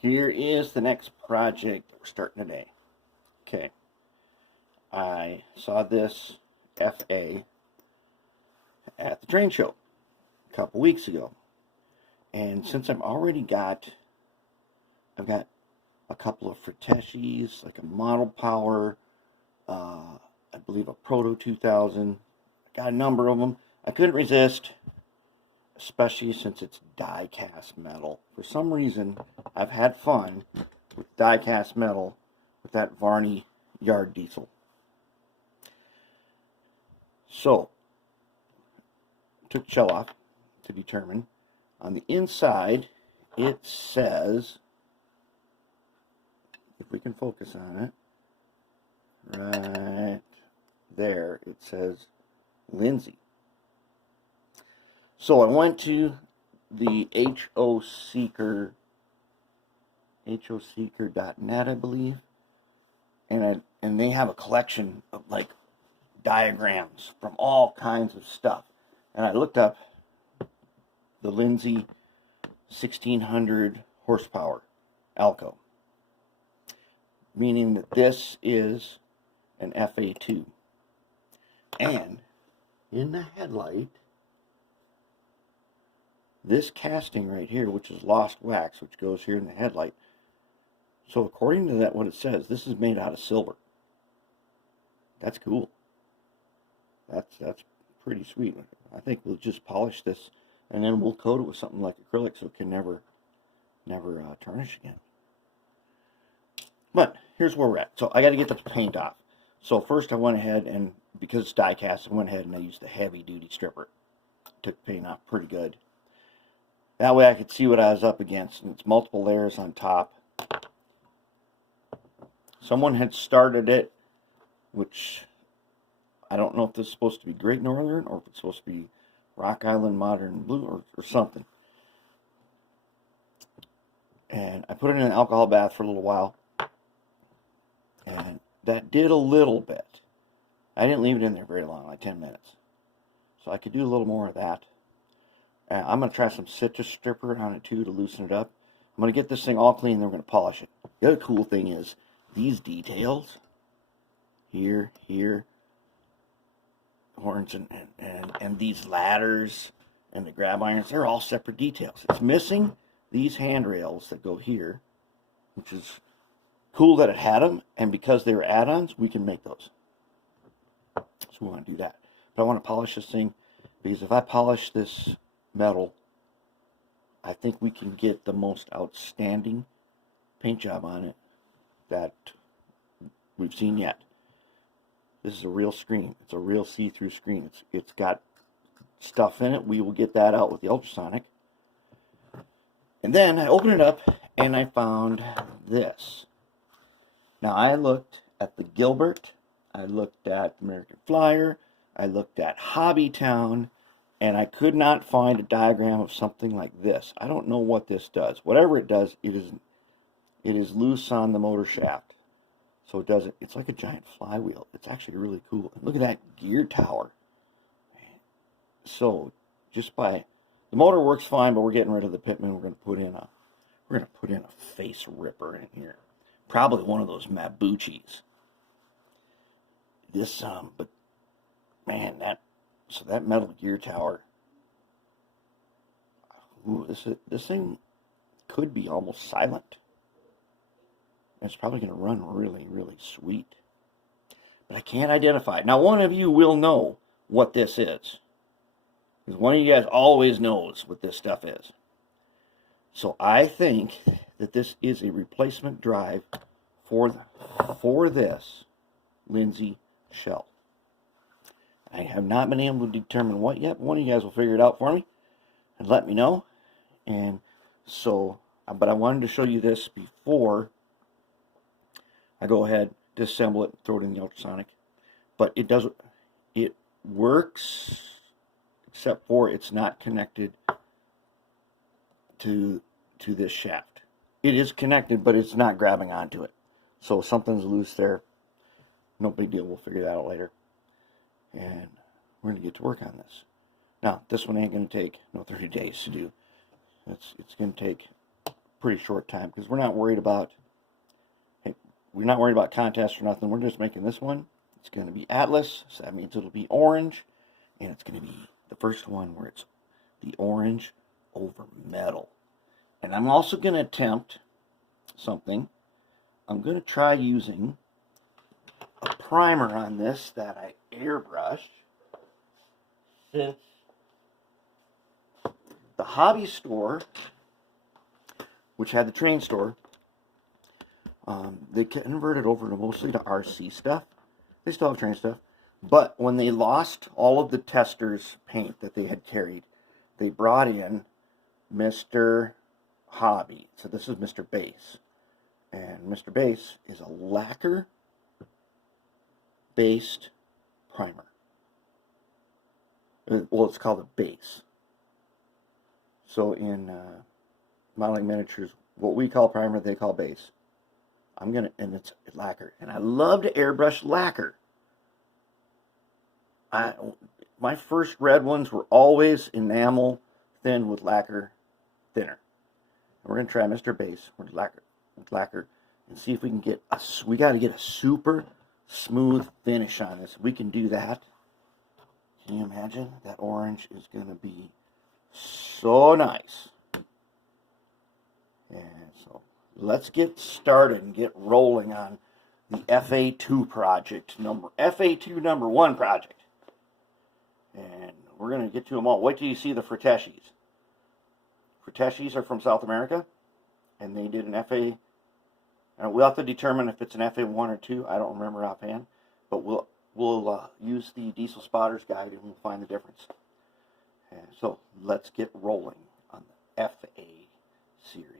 Here is the next project that we're starting today. Okay, I saw this FA at the train show a couple weeks ago, and since I've got a couple of Friteshi's, like a Model Power, I believe a Proto 2000. I got a number of them. I couldn't resist, especially since it's die-cast metal. For some reason, I've had fun with die-cast metal with that Varney yard diesel. So, took the shell off to determine. On the inside, it says, if we can focus on it, right there, it says Lindsay. So I went to the hoseeker.net, I believe, and they have a collection of like diagrams from all kinds of stuff. And I looked up the Lindsay 1600 horsepower ALCO, meaning that this is an FA2. And in the headlight, this casting right here, which is lost wax, which goes here in the headlight. So according to that, what it says, this is made out of silver. That's cool. That's pretty sweet. I think we'll just polish this, and then we'll coat it with something like acrylic so it can never tarnish again. But here's where we're at. So I got to get the paint off. So first I went ahead and, because it's die cast, I went ahead and I used the heavy duty stripper. Took the paint off pretty good. That way I could see what I was up against, and it's multiple layers on top. Someone had started it, which I don't know if this is supposed to be Great Northern or if it's supposed to be Rock Island Modern Blue or something. And I put it in an alcohol bath for a little while, and that did a little bit. I didn't leave it in there very long, like 10 minutes. So I could do a little more of that. I'm going to try some citrus stripper on it too to loosen it up. I'm going to get this thing all clean and then we're going to polish it. The other cool thing is these details, here, horns and these ladders and the grab irons, they're all separate details. It's missing these handrails that go here, which is cool that it had them, and because they were add-ons, we can make those. So we want to do that. But I want to polish this thing, because if I polish this metal, I think we can get the most outstanding paint job on it that we've seen yet. This is a real screen. It's a real see-through screen. It's got stuff in it. We will get that out with the ultrasonic. And then I opened it up and I found this. Now I looked at the Gilbert, I looked at American Flyer, I looked at Hobbytown, and I could not find a diagram of something like this. I don't know what this does. Whatever it does, it is loose on the motor shaft. So it doesn't, it's like a giant flywheel. It's actually really cool. Look at that gear tower. So just by, the motor works fine, but we're getting rid of the pitman. We're going to put in a face ripper in here. Probably one of those Mabuchis. This but man, that metal gear tower. Ooh, this thing could be almost silent. It's probably going to run really, really sweet. But I can't identify it. Now, one of you will know what this is, because one of you guys always knows what this stuff is. So I think that this is a replacement drive for this Lindsay shell. I have not been able to determine what yet. One of you guys will figure it out for me and let me know. And so, but I wanted to show you this before I go ahead, disassemble it, throw it in the ultrasonic. But it works, except for it's not connected to this shaft. It is connected, but it's not grabbing onto it. So something's loose there. No big deal. We'll figure that out later. And we're going to get to work on this. Now, this one ain't going to take no 30 days to do. It's going to take pretty short time because we're not worried about contests or nothing. We're just making this one. It's going to be Atlas, so that means it'll be orange, and it's going to be the first one where it's the orange over metal. And I'm also going to attempt something. I'm going to try using a primer on this that I airbrushed, since the hobby store, which had the train store, they converted over to mostly to RC stuff. They still have train stuff. But when they lost all of the testers' paint that they had carried, they brought in Mr. Hobby. So this is Mr. Base. And Mr. Base is a lacquer-based primer. Well, it's called a base. So in modeling miniatures, what we call primer, they call base. And it's lacquer. And I love to airbrush lacquer. My first red ones were always enamel thin with lacquer thinner. And we're going to try Mr. Base with lacquer and see if we can get we got to get a super smooth finish on this. If we can do that, can you imagine? That orange is going to be so nice. And so let's get started and get rolling on the FA2 project, FA2 number 1 project. And we're going to get to them all. Wait till you see the Frateshis. Frateshis are from South America, and they did an FA. And we'll have to determine if it's an FA1 or 2. I don't remember offhand, but we'll use the Diesel Spotters guide and we'll find the difference. And so let's get rolling on the FA series.